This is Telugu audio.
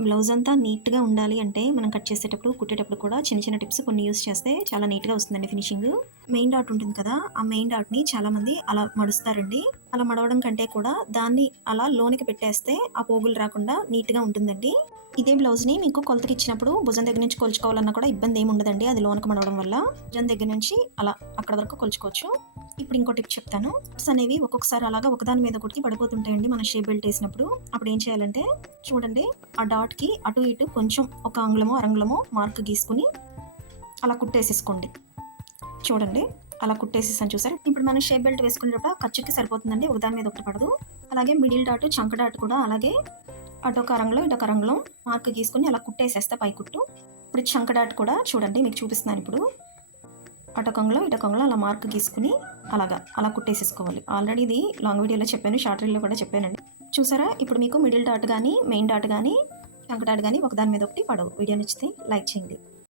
బ్లౌజ్ అంతా నీట్గా ఉండాలి అంటే మనం కట్ చేసేటప్పుడు కుట్టేటప్పుడు కూడా చిన్న చిన్న టిప్స్ కొన్ని యూస్ చేస్తే చాలా నీట్గా వస్తుందండి ఫినిషింగ్. మెయిన్ డాట్ ఉంటుంది కదా ఆ మెయిన్ డాట్ని చాలామంది అలా మడుస్తారండి. అలా మడవడం కంటే కూడా దాన్ని అలా లోనికి పెట్టేస్తే ఆ పోగులు రాకుండా నీట్గా ఉంటుందండి. ఇదే బ్లౌజ్ని మీకు కొలతకి ఇచ్చినప్పుడు భుజం దగ్గర నుంచి కొలుచుకోవాలన్నా కూడా ఇబ్బంది ఏమి ఉండదండి అది లోనకు మడవడం వల్ల. భుజం దగ్గర నుంచి అలా అక్కడ వరకు కొలుచుకోవచ్చు. ఇప్పుడు ఇంకో టిప్ చెప్తాను. టిప్స్ అనేవి ఒక్కొక్కసారి అలాగా ఒకదాని మీద ఒకటి పడిపోతుంటాయండి మన షేప్ బెల్ట్ వేసినప్పుడు. అప్పుడు ఏం చేయాలంటే చూడండి ఆ డాట్కి అటు ఇటు కొంచెం ఒక అంగుళమో అరంగుళమో మార్క్ గీసుకుని అలా కుట్టేసేసుకోండి. చూడండి అలా కుట్టేసేసాను చూసారు? ఇప్పుడు మనం షేప్ బెల్ట్ వేసుకునేటప్పుడు ఆ ఖర్చుకి సరిపోతుందండి ఒకదాని మీద ఒకటి పడదు. అలాగే మిడిల్ డాట్ చంక డాట్ కూడా అలాగే అటొక రంగులో ఇటొక రంగులో మార్క్ గీసుకుని అలా కుట్టేసేస్తే పై కుట్టు ఇప్పుడు చంక డాట్ కూడా చూడండి మీకు చూపిస్తున్నాను ఇప్పుడు. అటకంలో ఇటకంలో అలా మార్క్ గీసుకుని అలాగా అలా కుట్టేసేసుకోవాలి. ఆల్రెడీ ఇది లాంగ్ వీడియోలో చెప్పాను షార్ట్ రీల్లో కూడా చెప్పానండి. చూసారా? ఇప్పుడు మీకు మిడిల్ డాట్ కానీ మెయిన్ డాట్ కానీ చంక డాట్ కానీ ఒకదాని మీద ఒకటి పడవు. వీడియో నచ్చితే లైక్ చేయండి.